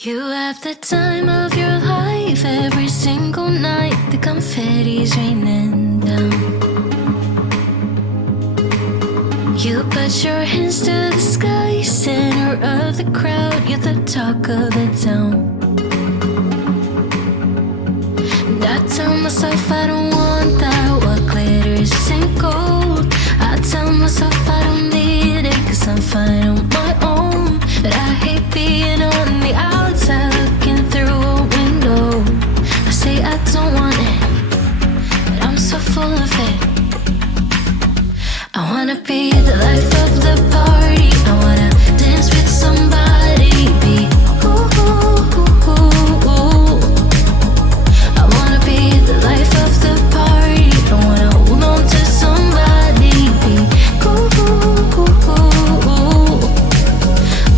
You have the time of your life every single night. The confetti's raining down. You put your hands to the sky, center of the crowd. You're the talk of the town. And I tell myself I don't want that. What glitters isn't gold. I tell myself I don't need it, 'cause I'm fine on my own. But I hate being on the outside looking through a window. I say I don't want it, but I'm so full of it. I wanna be the life of the party. I wanna dance with somebody, be ooh, ooh, ooh, ooh, ooh. I wanna be the life of the party. I wanna hold on to somebody, be ooh, ooh, ooh, ooh, ooh.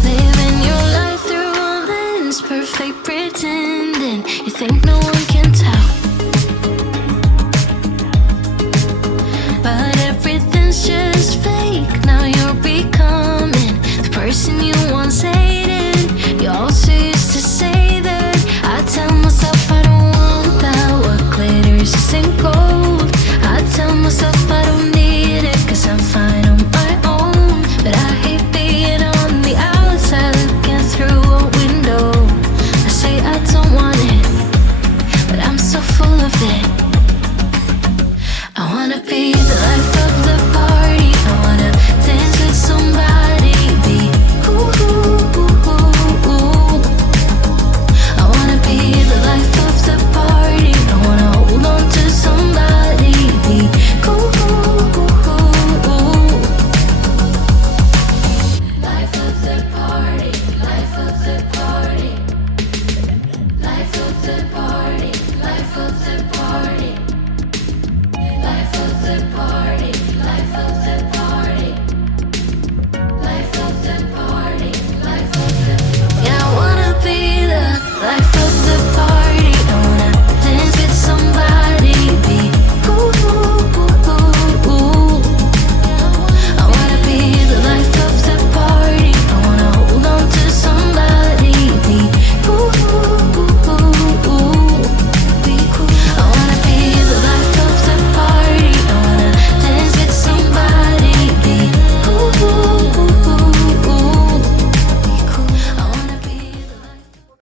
Living your life through a lens, perfect pretending. You think no one can tell, but everything's just fake. Now you're becoming the person you once hated. You also used to say that. I tell myself I don't want that. What glitters isn't gold. I tell myself I don't need it, 'cause I'm fine on my own. But I hate being on the outside looking through a window. I say I don't want it, but I'm so full of it. I wanna be the life of the party. I wanna dance with somebody, be ooh, ooh, ooh, ooh, ooh. I wanna be the life of the party. I wanna hold on to somebody, be ooh, ooh, ooh, ooh, ooh. Life of the party, life of the party, life of the party, life of the party. Life of the party, life of the party, life of the party, life of the party. Yeah, I wanna be the life of the